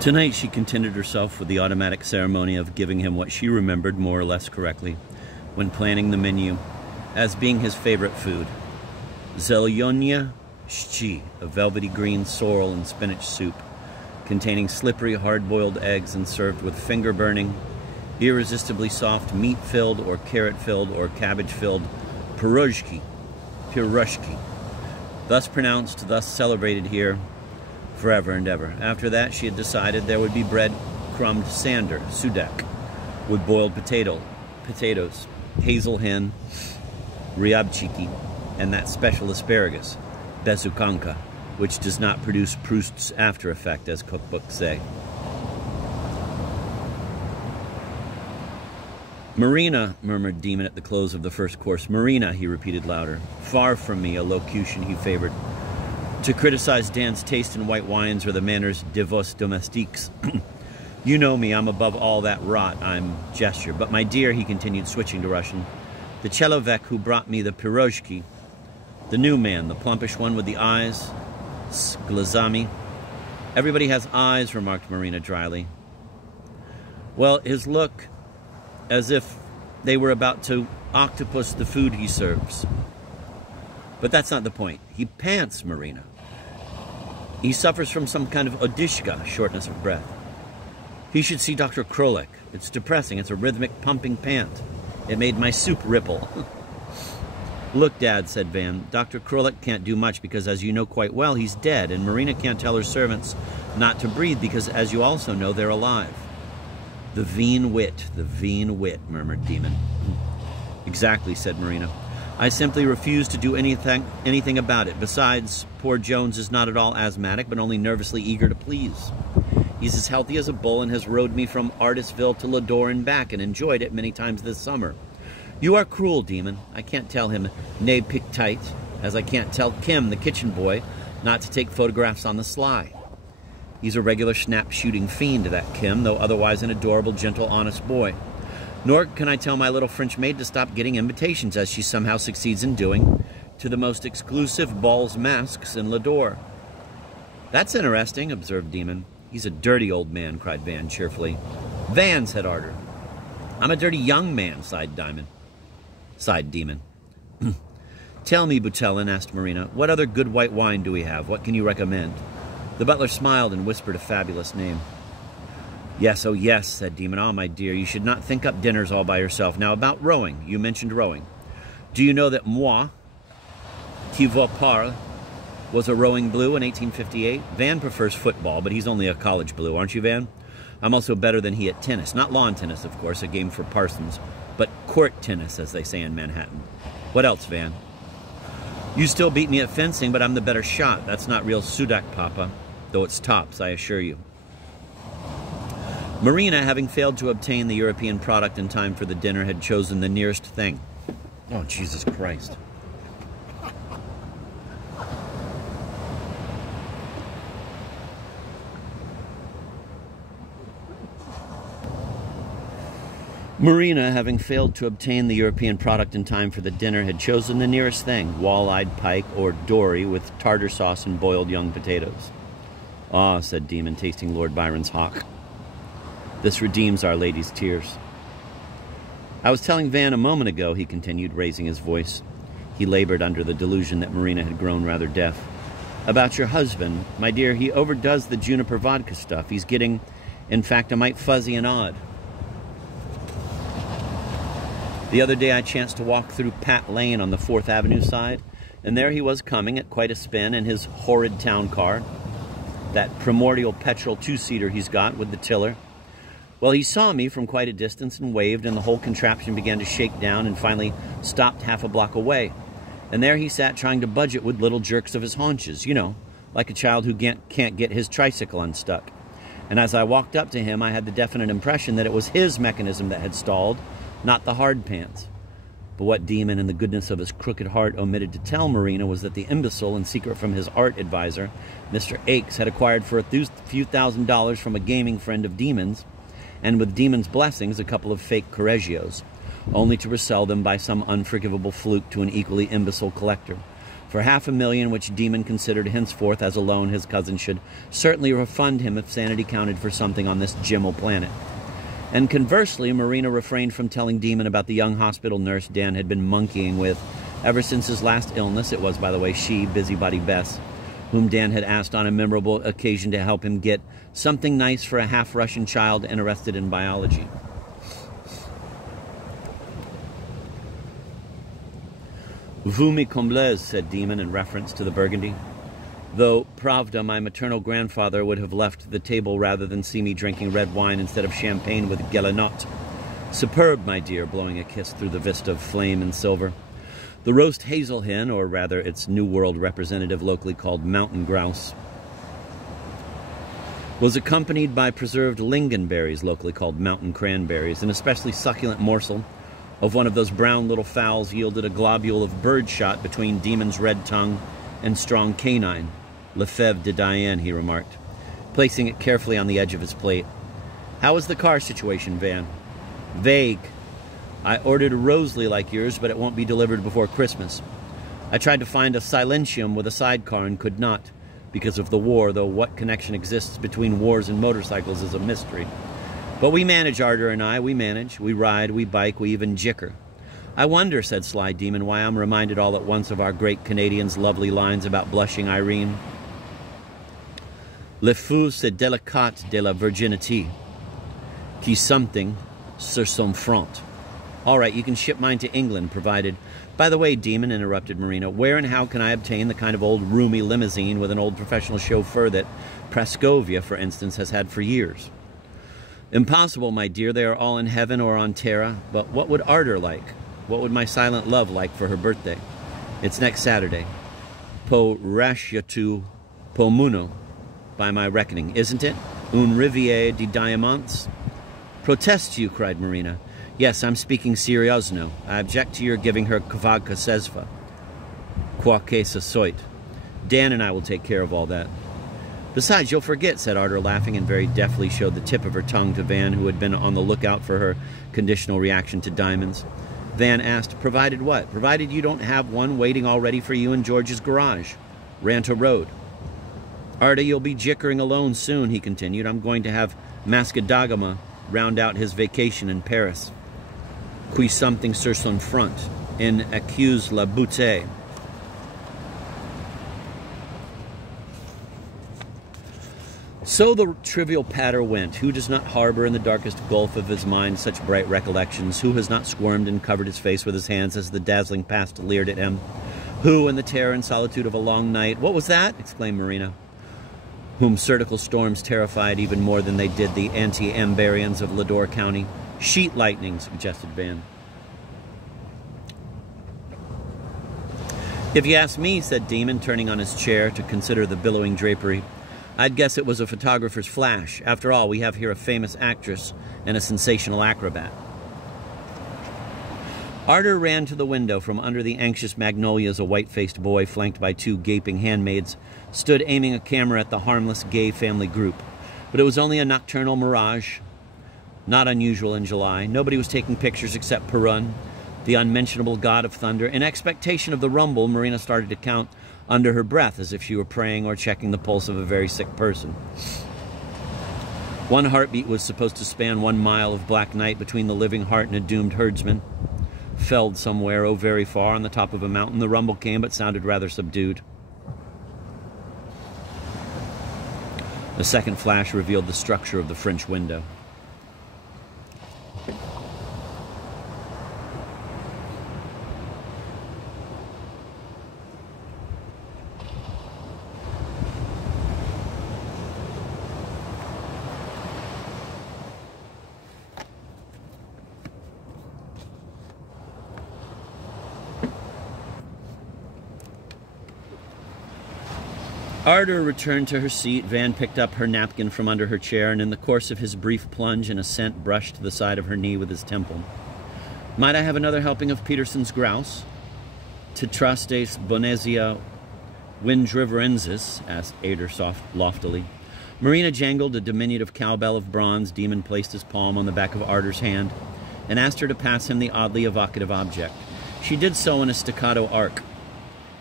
Tonight she contented herself with the automatic ceremony of giving him what she remembered more or less correctly when planning the menu as being his favorite food. Zelyonya shchi, a velvety green sorrel and spinach soup, containing slippery hard-boiled eggs and served with finger-burning, irresistibly soft meat-filled or carrot-filled or cabbage-filled piroshki, thus pronounced, thus celebrated here forever and ever. After that, she had decided there would be bread-crumbed sander, sudak, with boiled potatoes, hazel hen, ryabchiki, and that special asparagus, bezukanka, which does not produce Proust's after effect, as cookbooks say. Marina, murmured Demon at the close of the first course. Marina, he repeated louder. Far from me, a locution he favored. To criticize Dan's taste in white wines or the manners de vos domestiques. You know me, I'm above all that rot, I'm gesture. But my dear, he continued, switching to Russian, the chelovek who brought me the piroshki, the new man, the plumpish one with the eyes, glazami. Everybody has eyes, remarked Marina dryly. Well, his look as if they were about to octopus the food he serves. But that's not the point. He pants, Marina. He suffers from some kind of odishka, shortness of breath. He should see Dr. Krolik. It's depressing. It's a rhythmic pumping pant. It made my soup ripple. Look, Dad, said Van, Dr. Krolik can't do much because, as you know quite well, he's dead, and Marina can't tell her servants not to breathe because, as you also know, they're alive. The vain wit, murmured Demon. Exactly, said Marina. I simply refuse to do anything about it. Besides, poor Jones is not at all asthmatic, but only nervously eager to please. He's as healthy as a bull and has rode me from Artistville to Ladore and back and enjoyed it many times this summer. You are cruel, Demon. I can't tell him ne pick tight, as I can't tell Kim, the kitchen boy, not to take photographs on the sly. He's a regular snap-shooting fiend, that Kim, though otherwise an adorable, gentle, honest boy. Nor can I tell my little French maid to stop getting invitations, as she somehow succeeds in doing, to the most exclusive balls masques in Ladore. That's interesting, observed Demon. He's a dirty old man, cried Van cheerfully. Van, said Arter. I'm a dirty young man, sighed Demon. Tell me, Butelin, asked Marina, what other good white wine do we have? What can you recommend? The butler smiled and whispered a fabulous name. Yes, oh yes, said Demon. Oh, my dear, you should not think up dinners all by yourself. Now, about rowing. You mentioned rowing. Do you know that moi, qui vous parle, was a rowing blue in 1858? Van prefers football, but he's only a college blue, aren't you, Van? I'm also better than he at tennis. Not lawn tennis, of course, a game for parsons, but court tennis, as they say in Manhattan. What else, Van? You still beat me at fencing, but I'm the better shot. That's not real sudak, Papa, though it's tops, I assure you. Marina, having failed to obtain the European product in time for the dinner, had chosen the nearest thing. Oh, Jesus Christ. Marina, having failed to obtain the European product in time for the dinner, had chosen the nearest thing, wall-eyed pike or dory with tartar sauce and boiled young potatoes. Ah, said Demon, tasting Lord Byron's hock. This redeems Our Lady's tears. I was telling Van a moment ago, he continued, raising his voice. He labored under the delusion that Marina had grown rather deaf. About your husband. My dear, he overdoes the juniper vodka stuff. He's getting, in fact, a mite fuzzy and odd. The other day I chanced to walk through Pat Lane on the 4th Avenue side, and there he was coming at quite a spin in his horrid town car, that primordial petrol two-seater he's got with the tiller. Well, he saw me from quite a distance and waved, and the whole contraption began to shake down and finally stopped half a block away. And there he sat trying to budge it with little jerks of his haunches, you know, like a child who can't get his tricycle unstuck. And as I walked up to him, I had the definite impression that it was his mechanism that had stalled, not the hard pants. But what Demon, in the goodness of his crooked heart, omitted to tell Marina was that the imbecile, in secret from his art advisor, Mr. Aches, had acquired for a few $1,000s from a gaming friend of Demon's, and with Demon's blessings, a couple of fake Correggios, only to resell them by some unforgivable fluke to an equally imbecile collector. For $500,000, which Demon considered henceforth as a loan, his cousin should certainly refund him if sanity counted for something on this Jimmel planet. And conversely, Marina refrained from telling Demon about the young hospital nurse Dan had been monkeying with ever since his last illness. It was, by the way, she, Busybody Bess, whom Dan had asked on a memorable occasion to help him get something nice for a half-Russian child interested in biology. Vous me comblez, said Demon in reference to the Burgundy. Though, Pravda, my maternal grandfather, would have left the table rather than see me drinking red wine instead of champagne with Guélenot. Superb, my dear, blowing a kiss through the vista of flame and silver. The roast hazel hen, or rather its New World representative locally called mountain grouse, was accompanied by preserved lingonberries, locally called mountain cranberries. An especially succulent morsel of one of those brown little fowls yielded a globule of birdshot between Demon's red tongue and strong canine. Lefebvre de Diane, he remarked, placing it carefully on the edge of his plate. How is the car situation, Van? Vague. I ordered a Rosalie like yours, but it won't be delivered before Christmas. I tried to find a Silentium with a sidecar and could not, because of the war, though what connection exists between wars and motorcycles is a mystery. But we manage, Arder and I, we manage. We ride, we bike, we even jicker. I wonder, said Sly Demon, why I'm reminded all at once of our great Canadian's lovely lines about blushing Irene. Le fou c'est délicat de la virginité, qui something sur son front. All right, you can ship mine to England, provided... By the way, Demon, interrupted Marina, where and how can I obtain the kind of old roomy limousine with an old professional chauffeur that Praskovia, for instance, has had for years? Impossible, my dear. They are all in heaven or on Terra. But what would Arder like? What would my silent love like for her birthday? It's next Saturday. Po rasciatu po muno, by my reckoning, isn't it? Un riviere di diamants? Protest you, cried Marina. Yes, I'm speaking seriosno. I object to your giving her kvagka sezva. Quoique ce soit. Dan and I will take care of all that. Besides, you'll forget, said Arder, laughing, and very deftly showed the tip of her tongue to Van, who had been on the lookout for her conditional reaction to diamonds. Van asked, provided what? Provided you don't have one waiting already for you in George's garage. Ranta Road. Arda, you'll be jickering alone soon, he continued. I'm going to have Mascadagama round out his vacation in Paris. Qui something sur son front, in accuse la bouteille. So the trivial patter went. Who does not harbor in the darkest gulf of his mind such bright recollections? Who has not squirmed and covered his face with his hands as the dazzling past leered at him? Who, in the terror and solitude of a long night... What was that? Exclaimed Marina, whom surgical storms terrified even more than they did the anti-Ambarians of Lador County. Sheet lightning, suggested Van. If you ask me, said Demon, turning on his chair to consider the billowing drapery, I'd guess it was a photographer's flash. After all, we have here a famous actress and a sensational acrobat. Arder ran to the window. From under the anxious magnolias, a white-faced boy, flanked by two gaping handmaids, stood aiming a camera at the harmless gay family group. But it was only a nocturnal mirage, not unusual in July. Nobody was taking pictures except Perun, the unmentionable god of thunder. In expectation of the rumble, Marina started to count under her breath, as if she were praying or checking the pulse of a very sick person. One heartbeat was supposed to span 1 mile of black night between the living heart and a doomed herdsman. Felled somewhere, oh very far, on the top of a mountain. The rumble came, but sounded rather subdued. The second flash revealed the structure of the French window. Arder returned to her seat. Van picked up her napkin from under her chair, and in the course of his brief plunge and ascent, brushed the side of her knee with his temple. Might I have another helping of Peterson's grouse? Tetrastes bonesia windriverensis, asked Ader loftily. Marina jangled a diminutive cowbell of bronze. Demon placed his palm on the back of Arder's hand and asked her to pass him the oddly evocative object. She did so in a staccato arc.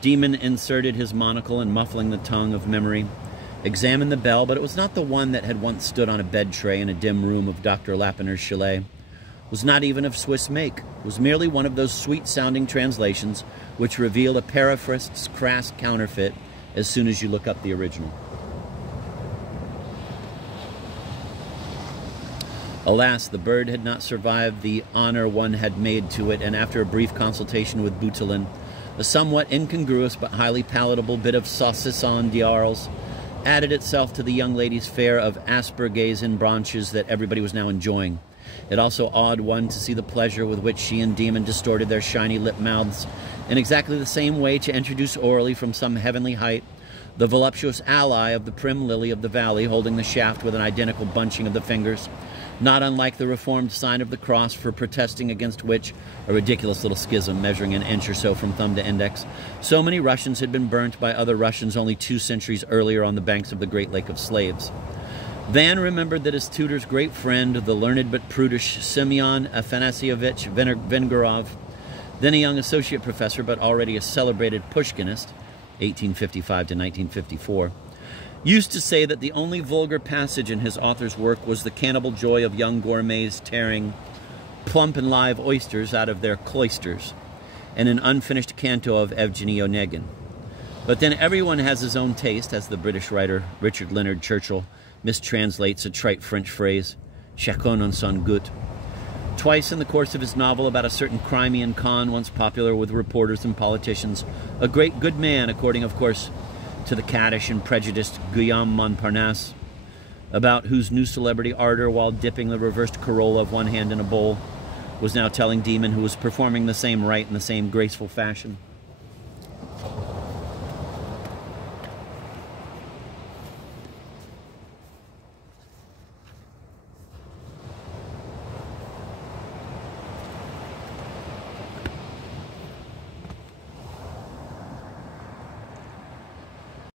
Demon inserted his monocle and, muffling the tongue of memory, examined the bell, but it was not the one that had once stood on a bed tray in a dim room of Dr. Lappener's chalet. It was not even of Swiss make. It was merely one of those sweet-sounding translations which reveal a paraphrast's crass counterfeit as soon as you look up the original. Alas, the bird had not survived the honor one had made to it, and after a brief consultation with Butelin, a somewhat incongruous but highly palatable bit of saucisson d'Arles added itself to the young lady's fare of asperges in branches that everybody was now enjoying. It also awed one to see the pleasure with which she and Demon distorted their shiny lip mouths in exactly the same way to introduce orally from some heavenly height the voluptuous ally of the prim lily of the valley, holding the shaft with an identical bunching of the fingers, not unlike the reformed sign of the cross, for protesting against which, a ridiculous little schism measuring an inch or so from thumb to index, so many Russians had been burnt by other Russians only 2 centuries earlier on the banks of the Great Lake of Slaves. Van remembered that his tutor's great friend, the learned but prudish Semyon Afanasyevich Vengerov, then a young associate professor but already a celebrated Pushkinist, 1855 to 1954, used to say that the only vulgar passage in his author's work was the cannibal joy of young gourmets tearing plump and live oysters out of their cloisters, and an unfinished canto of Evgeny Onegin. But then everyone has his own taste, as the British writer Richard Leonard Churchill mistranslates a trite French phrase, chacun en son goût. Twice in the course of his novel about a certain Crimean Khan, once popular with reporters and politicians, a great good man, according, of course, to the caddish and prejudiced Guillaume Montparnasse, about whose new celebrity ardor, while dipping the reversed Corolla of one hand in a bowl, was now telling Demon, who was performing the same rite in the same graceful fashion,